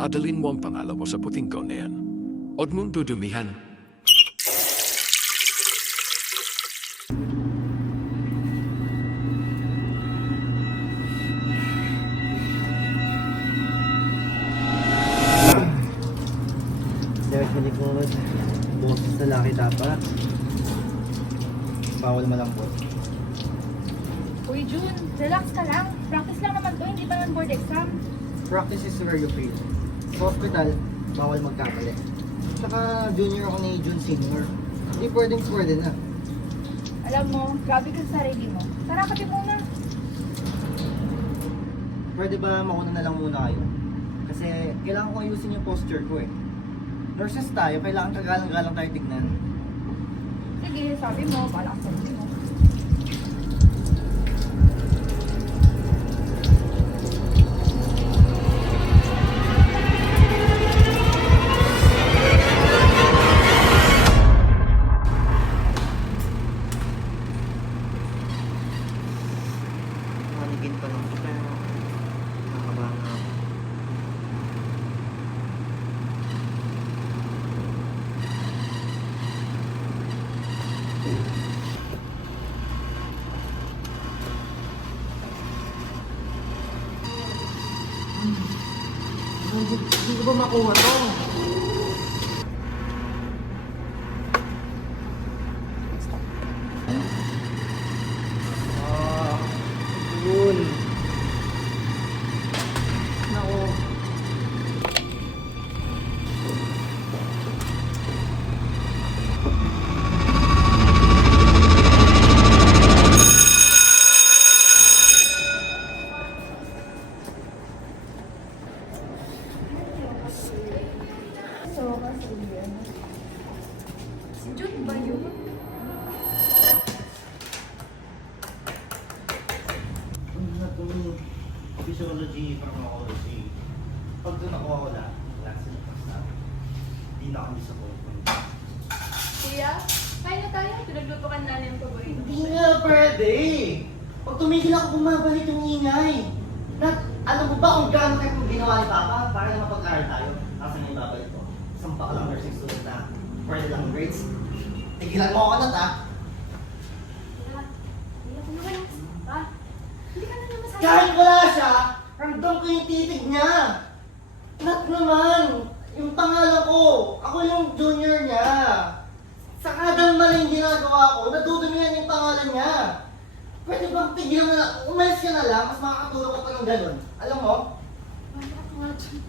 Adalin mo ang pangalawa sa puting gown na yan. Huwag mong dudumihan. Direct sa likod. Boses sa laki dapat. Bawal malambot. Uy, June, relax ka lang. Practice lang naman to, hindi pa naman board exam. Practice is where you fail. Sa hospital, bawal magkakali. Tsaka junior ako ni June senior. Hindi pwede na. Alam mo, grabe ka sa sarili mo. Tara, kape muna. Pwede ba mauna na lang muna kayo? Kasi kailangan ko ayusin yung posture ko eh. Nurses tayo, kailangan kagalang-galang tayo tignan. Sige, sabi mo, bala ka sa sarili mo. Manigin pa lang kita. Nakakabahan na ako. Hindi ko ba makuha to? Yun. Nako. So, kasi yun. Si June ba yun? Anatomy, physiology, pharmacology. Pag doon ako wala sila sa hindi na kami sa phone. Kuya, kain na tayo. Pinagluto ka na yung paborito. Hindi nga pwede! Pag tumigil ako, bumabalik yung ingay. Alam mo ba kung gaano kayo kung ginawa ni Papa para na mapag-aaral tayo? Nasaan yung babalik ko? Sampa ka lang nursing student na pwede lang grades. Tigilan mo ako na ta. Kuya, relax. Pa, hindi ka na naman sa Kahit wala siya, ramdam ko yung titig niya. Not naman. Yung pangalan ko. Ako yung junior niya. Sa kadang maling ginagawa ko, nadudumihan yung pangalan niya. Pwede bang tigilan na lang? Umalis ka na lang, mas makakatulong ka pa ng ganun. Alam mo? Wala ka nga, June.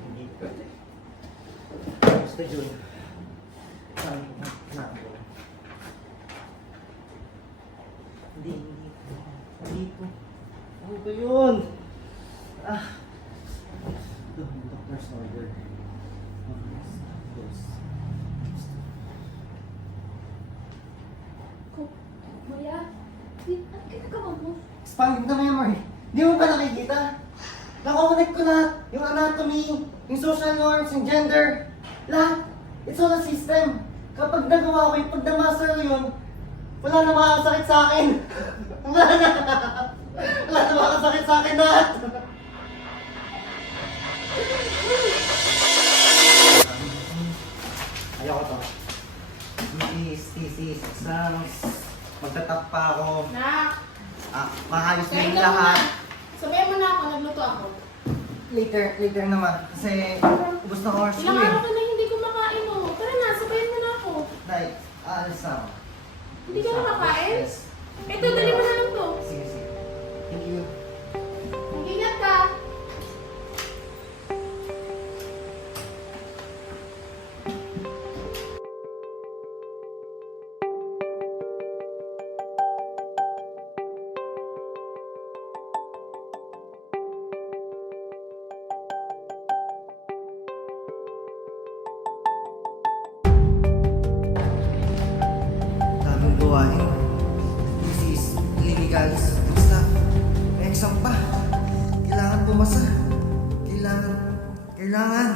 Hindi pwede. Basta Jun. Saan ko na ako? Hindi. Hindi ko. Ano ba yun? Doctor's order. Dose. expanded na memory. Di mo ba nakikita? Nakakonect ko lahat. Yung anatomy, yung social norms, yung gender. Lahat. It's all a system. Kapag nagawa ko yun, pag na-master ko yun, wala na makakasakit sa akin. Wala na. Wala na makakasakit sa akin lahat. Ayoko to. Thesis, exams, magtatap pa ako. Nak, Maayos na kain yung ka lahat. muna. Sabihan mo na ako, nagluto ako. Later naman. Kasi ubos na oras ko Ilang eh. araw ka na hindi kumakain oh. Tara na, sabayan mo na ako. Dahil, aalis na ako. Hindi ka nakakain? Yes. Ito, dali mo na lang to. Sige. Thank you. Mag-ingat ka. Daming buhain. This is illegal stuff. May exam pa. Kailangan pumasa. Kailangan.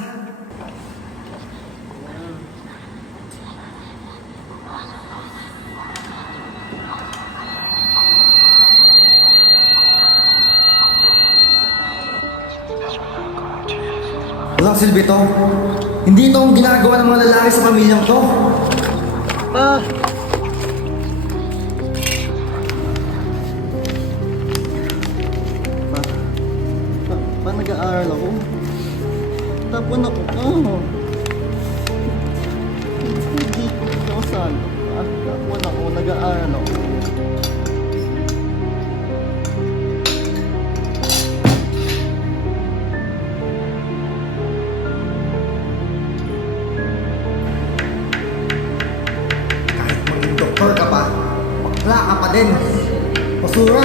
Walang silbi to. Hindi ito ang ginagawa ng mga lalaki sa pamilyang to. Paano nag-aaral ako? Tapon ako. Hindi ko saan. Tapon ako, nag-aaral ako. Kahit maging doktor ka pa, bakla ka pa din. Basura!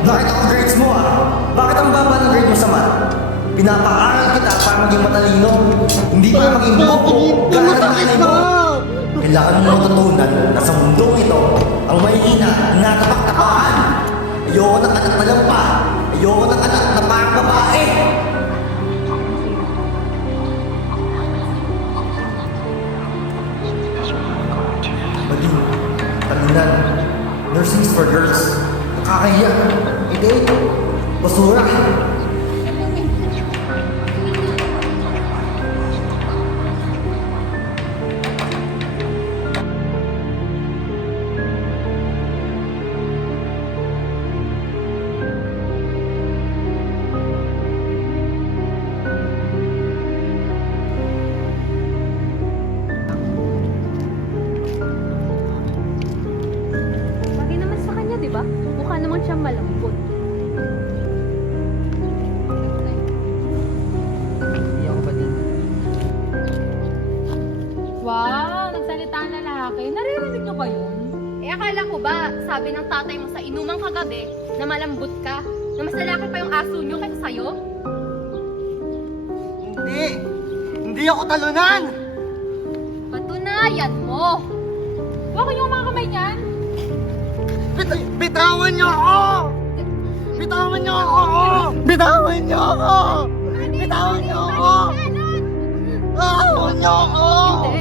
Bakit ang grades mo Bakit ang baba ng grade mo sa math? Pinapaaral kita para maging matalino. Hindi para maging bobo. Gaya ng nanay mo. Kailangan mo matutunan na sa mundong ito, ang mahihina, natapak-tapakan. Ayoko ng anak na lampa. Ayoko ng anak na parang babae. Maging talinan. Nursing is for girls. Nakakahiya. Hindi. Basura. Bagay naman sa kanya, di ba? Mukha naman siyang malambot. Hindi ako ba din? Wow, nagsalita ang lalaki. Naririnig niyo ba yun? Eh akala ko ba, sabi ng tatay mo sa inumang kagabi na malambot ka, na mas lalaki pa yung aso nyo kaysa sa'yo? Hindi! Hindi ako talunan! Patunayan mo! Huwag yung mga kamay niyan. Bitawan niyo ako! Bitawan niyo ako! Bitawan niyo ako! Bitawan niyo ako! Bitawan niyo ako!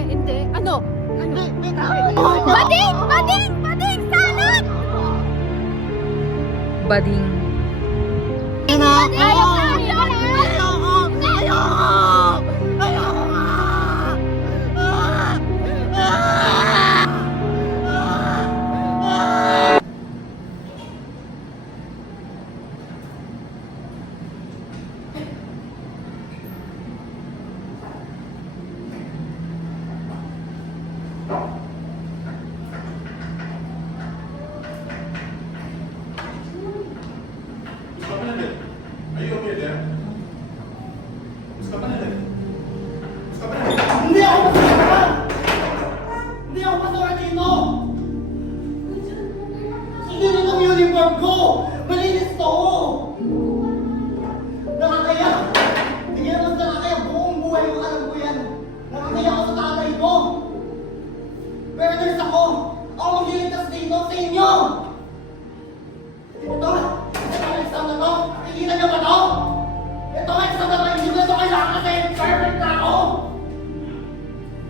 Hindi. Ano? Hindi! Bitawan niyo ako! Bading! Bading! Bading! Salot! Bading. Ayoko! Ayaw ka! Ayoko! Ayoko! Ayoko nga! Are you okay there?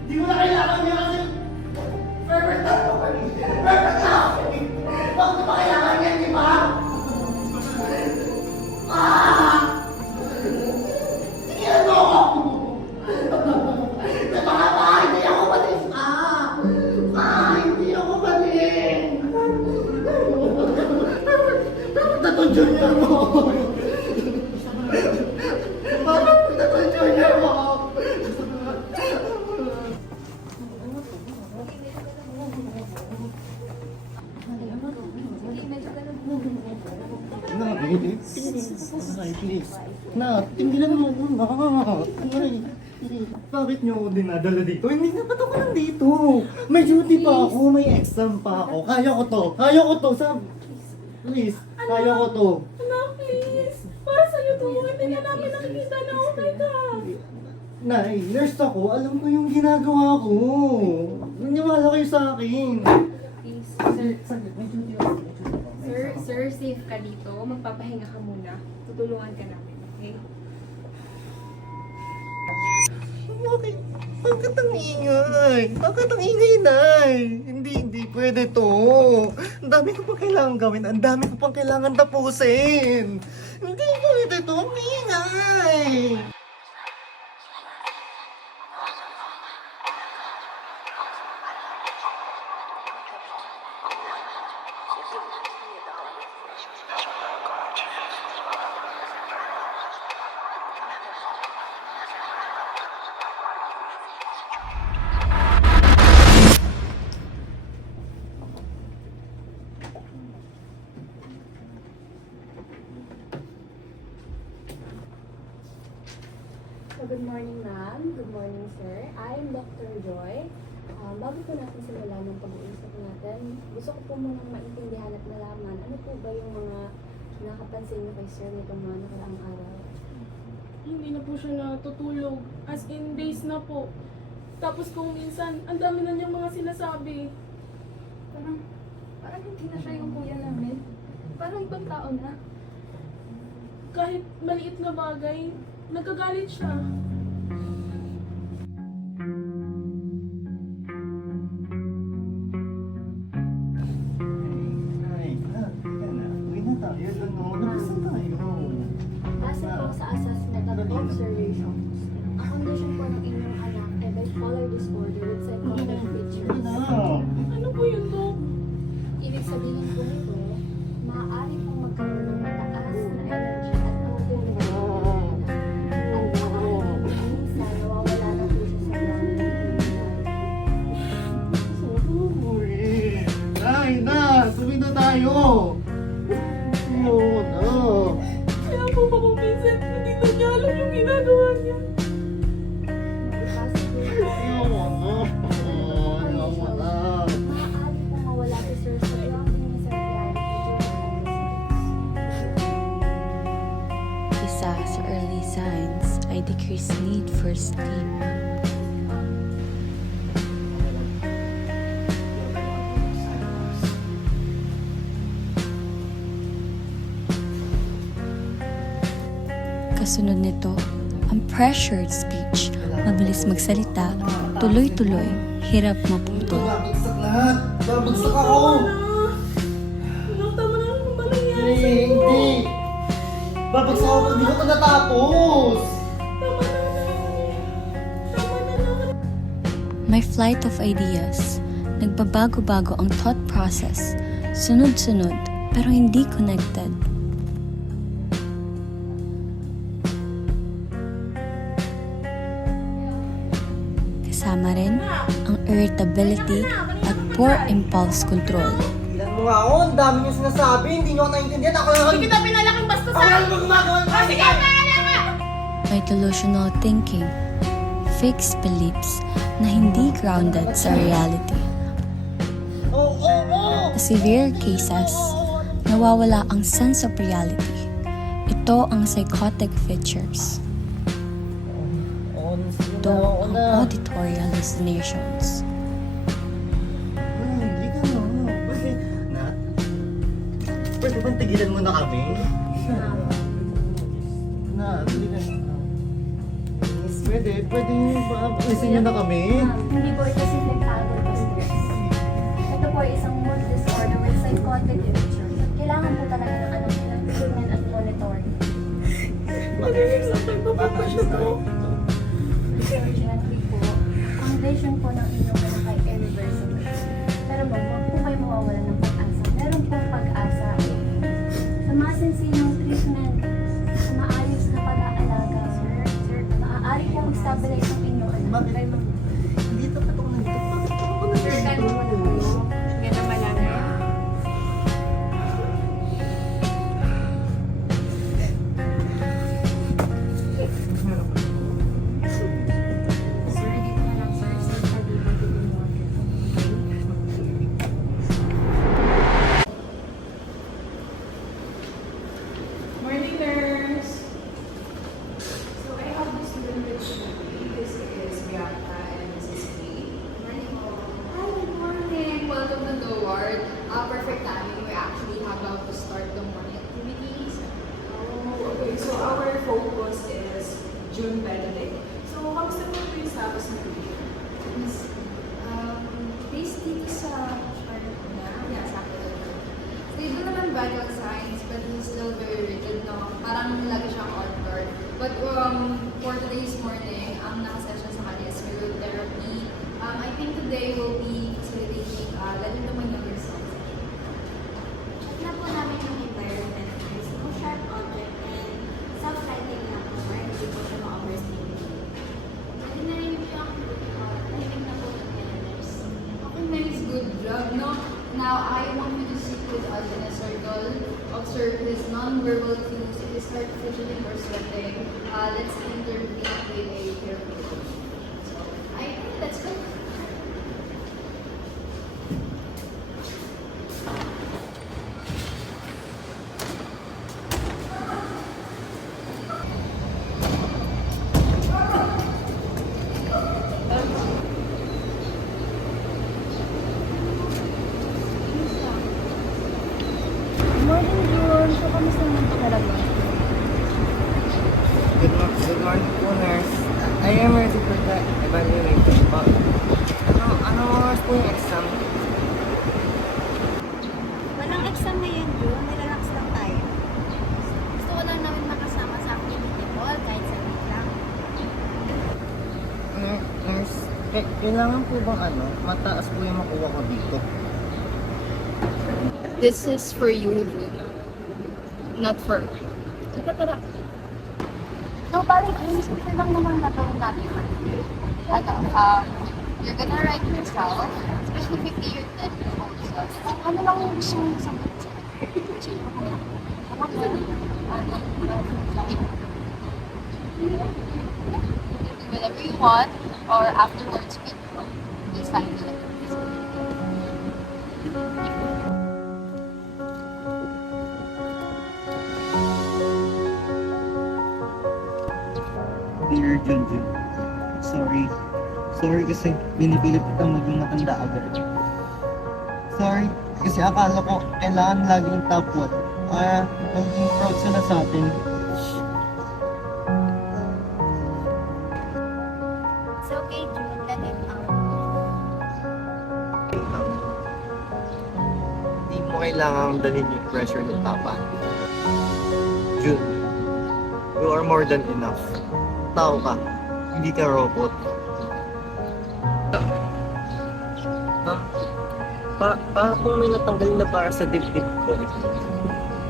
Hindi mo na kailangan niya kasi perfect na ako. Perfect na ako. Bakit mo pa kailangan niya, di ba? Tingnan mo ako! Hindi ako maling! Hindi ako maling! Bakit na to junior mo? Bakit na to junior mo? Please. Tingnan mo na. Bakit niyo ako dinadala dito? Hindi na ba't ako nandito? May duty pa ako, may exam pa ako. Kaya ko to. Please, kaya ko to. Anak, please. Para sa'yo to. Hindi na namin nakikita na okay ka. Nay, nurse ako. Alam ko yung ginagawa ko. Naniwala kayo sa akin. Please. Saglit, may duty ako. Sir, safe ka dito. Magpapahinga ka muna. Tutulungan ka namin, okay? Bakit ang ingay? Bakit ang ingay, Nay? Hindi pwede to. Ang dami ko pang kailangan gawin. Ang dami ko pang kailangan tapusin. Hindi pwede to. Ang ingay. So, good morning, ma'am. Good morning, sir. I'm Dr. Joy. Bago po natin simulan ng pag-uusap natin, gusto ko po munang maintindihan at malaman ano po ba yung mga nakapansin niyo kay sir nitong mga nakaraang araw. Hindi na po siya natutulog. As in days na po. Tapos kung minsan, ang dami na niyang mga sinasabi. Parang hindi na siya yung kuya namin. Parang ibang tao na. Kahit maliit na bagay, nagkagalit siya. Ay, uwi na tayo. Nabasa tayo. Base po sa assessment at observations, ang condition po ng inyong anak ay bipolar disorder with psychotic features. Ano po yun, Dok? Ibig sabihin po nito, maaari pong magkaroon ng mataas na energy at motivation. At maaari minsan nawawala na po siya sa dami. Ay, suwi na tayo. Oo na. Kaya po ba kung minsan, hindi na niya alam yung ginagawa niya. Ayaw na. Ayaw na. Maaari pong mawala si Sir sa grounding sa reality. Isa sa early signs ay decreased need for sleep. Kasunod nito, ang pressured speech, mabilis magsalita, tuloy-tuloy, hirap maputol. Babagsak lahat. Babagsak ako. Anak, tama na ano ba nangyari Hindi, sa'yo? hindi. Babagsak ako. Hindi ko pa natapos. Tama na lang. May flight of ideas. Nagbabago-bago ang thought process. Sunod-sunod, pero hindi connected. Kasama rin ang irritability at poor impulse control. Ilan mo nga ako. Ang dami niyo sinasabi. Hindi niyo ako naiintindihan. Ako lang. Hindi kita pinalaking basta Ako sa lang gumagawa ng Sige, paala ka! May delusional thinking, fixed beliefs na hindi grounded sa reality. Sa severe cases, nawawala ang sense of reality. Ito ang psychotic features. Ito ang auditory hallucinations. Hindi ka na. Pwede bang tigilan mo na kami? Tuloy na. Miss Pwede ba? Isin nyo na kami. Hindi po ito simpleng childhood distress. Ito po ay isang mood disorder with psychotic features. Kailangan po talaga ng anak nila treatment at monitoring. Unfortunately po, ang vision po ng inyong anak ay irreversible. Pero huwag po kayo mawawalan ng pag-asa. Meron pong pag-asa. Sa mga sensinyong treatment, sa maayos na pag-aalaga, maaari po mag-stabilize ang inyong anak. Bakit? Dito pa ito nandito. Bakit ako Sir, kalma mo naman. Nga naman lang na. Sir, dito na lang, sir. Sir, sabi mo dito mo. Morning, nurse! So I have this student with me. This is Bianca and Mrs. Lee. Hi, good morning. Welcome to the ward. Perfect timing. We're actually about to start the morning activities. Oh, okay. So our focus is June Benedict. So, kamusta po ito yung status ng baby? Based dito sa Charlotte na, yeah, sa akin. Stable naman vital signs, but he's still very rigid, no? Parang lagi siyang on guard. But for today's morning, ang nakaset siya sa kanya is mirror therapy. I think today will be facilitating lalo naman younger cells. Check na po namin yung environment. There's no sharp object and self-lighting lang po. Hindi po siya ma-overstimulate. Pwede na rin yung tahimik na po ng nurse. Okay, nice, good job, no? Now, I want you to sit with us in a circle. Observe his non-verbal cues. If you start fidgeting or sweating, let's intervene with a therapy. So, I think that's good. Morning, June. So, kamusta naman po talaga? Good morning po, nurse. I am ready for the evaluation po. Ano oras po yung exam? Walang exam ngayon, June. Nirelax lang tayo. Gusto ko lang namin makasama sa activity hall kahit sa week lang. Nurse, kailangan po bang mataas po yung makuha ko dito? This is for you, not for me. Tara. So, parang i-consider lang naman na gawin natin. You're gonna write yourself, especially 50 years then Ano lang yung gusto mong sabihin? whatever you want, or afterwards you can decide to Dear Junjun, sorry kasi pinipilit kitang maging matanda agad. Sorry kasi akala ko kailangan laging top 1. Maging proud sila sa atin. It's okay, June. Let it out. Hindi mo kailangan dalhin yung pressure ng papa. Jun, you are more than enough. Tao ka, hindi ka robot. Para kung may natanggal na para sa dibdib ko.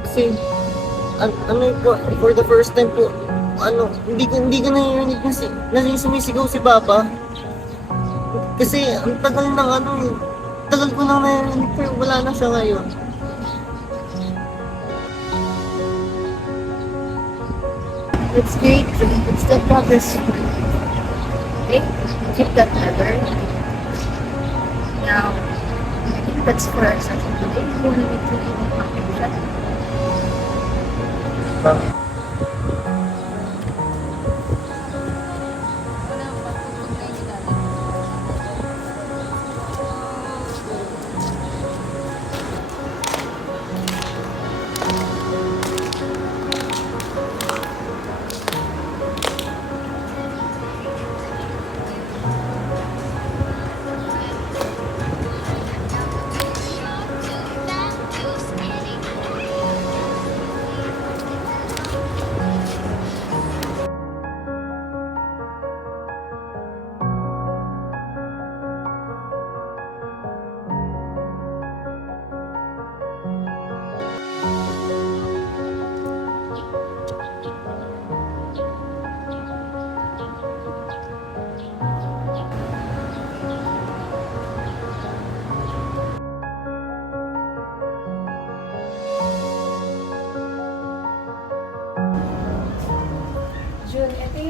Kasi, po, for the first time po, hindi ko naririnig na sumisigaw si Papa. Kasi, ang tagal tagal ko nang naririnig pero wala na siya ngayon. It's great. It's the progress. Okay? Keep that ever. Now, I think that's for our session today. We need to do the conclusion.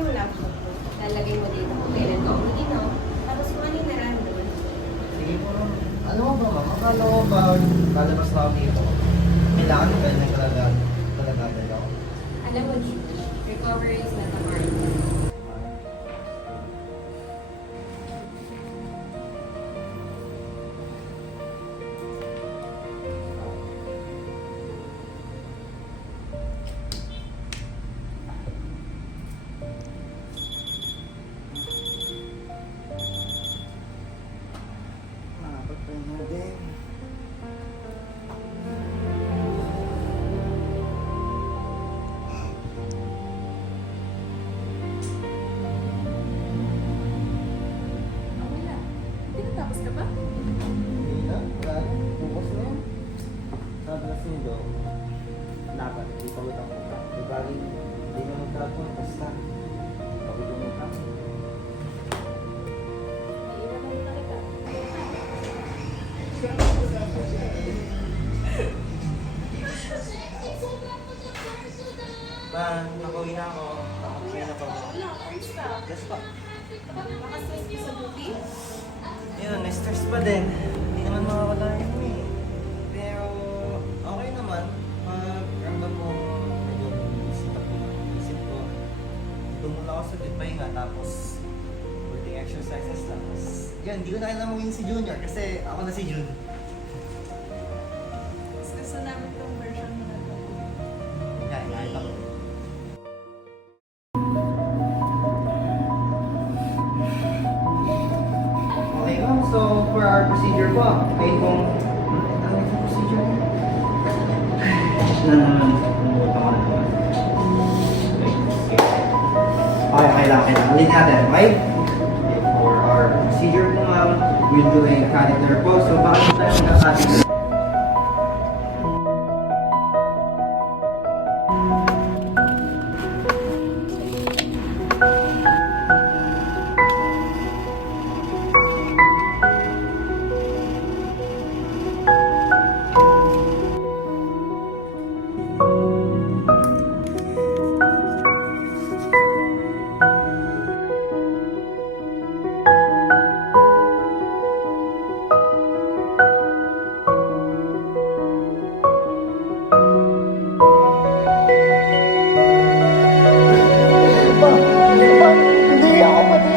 yung laptop mo. Lalagay mo dito kung kailan ka umiinom. Tapos kung ano yung narandun. Sige po, ma'am. Ano ba, ma'am? Akala ko ba lalabas na ako dito? Kailangan ko kayo ng kalagayan ako. Alam mo, June, recovery is not a art. Makapagpahinga din. Wala. Pinatapos ka ba? Hindi na, wala na. Bukas na yan. Sabi na sundo, dapat hindi pa utang mo ka. Diba, hindi na magtapon, basta. Pagod yung utang. Iiwan na muna kita. Man, nakauwi na ako. Okay na pa ako. Wala, kamusta? Yes pa. Nakastress ka sa duty? Yun, stress pa din. Hindi naman makawala yun eh. Pero, okay naman. Ramdam mo, medyo isip ko. Doon muna ako sa pahinga, tapos working exercises lang. Tapos, yan, hindi ko na kailangan mawin si Junior kasi ako na si Jun. Mas gusto namin itong version mo na ito. Yan, kahit ako. Okay, ma'am. So, for our procedure po, ay kung... Ano yung procedure mo? Okay lang. Ulit natin, right? Okay, for our procedure po, ma'am, we'll do a catheter po. So, bakit tayo nag-catheter? Hindi ako pati.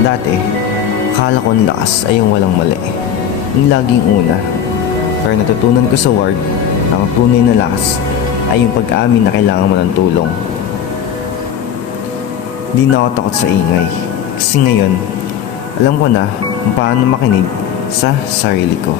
Dati, akala ko ang lakas ay yung walang mali. Yung laging una. Pero natutunan ko sa ward na ang tunay na lakas ay yung pag-amin na kailangan mo ng tulong. Di na ako takot sa ingay. Kasi ngayon, alam ko na kung paano makinig sa sarili ko.